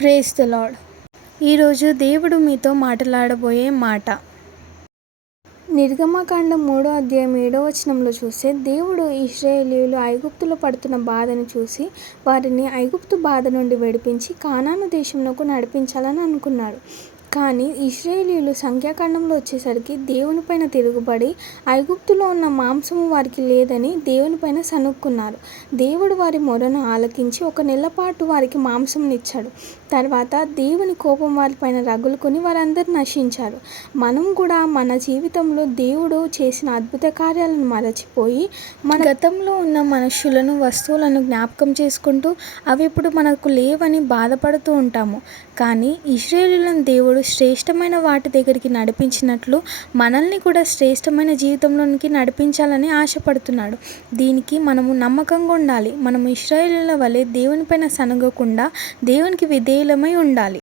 Praise the lord. ఈరోజు దేవుడు మీతో మాట్లాడబోయే మాట నిర్గమకాండం 3వ అధ్యాయం 7వ వచనంలో చూస్తే, దేవుడు ఇశ్రాయేలీయులు ఐగుప్తులో పడుతున్న బాధను చూసి వారిని ఐగుప్తు బాధ నుండి విడిపించి కానాను దేశంలోకి నడిపించాలని అనుకున్నాడు. కానీ ఇశ్రాయేలీయులు సంఖ్యాకాండంలో వచ్చేసరికి దేవునిపైన తిరుగుబడి ఐగుప్తులో ఉన్న మాంసము వారికి లేదని దేవునిపైన సనుక్కున్నారు. దేవుడు వారి మొరను ఆలకించి 1 నెల పాటు వారికి మాంసంనిచ్చాడు. తర్వాత దేవుని కోపం వారిపైన రగులుకొని వారందరూ నశించారు. మనం కూడా మన జీవితంలో దేవుడు చేసిన అద్భుత కార్యాలను మరచిపోయి మన గతంలో ఉన్న మనుషులను, వస్తువులను జ్ఞాపకం చేసుకుంటూ అవి ఇప్పుడు మనకు లేవని బాధపడుతూ ఉంటాము. కానీ ఇశ్రాయేలీయులను దేవుడు శ్రేష్టమైన వాటి దగ్గరికి నడిపించినట్లు మనల్ని కూడా శ్రేష్టమైన జీవితంలోనికి నడిపించాలని ఆశపడుతున్నాడు. దీనికి మనము నమ్మకంగా ఉండాలి. మనము ఇశ్రాయేలీయుల వలె దేవునిపైన సనగకుండా దేవునికి విధేయులమై ఉండాలి.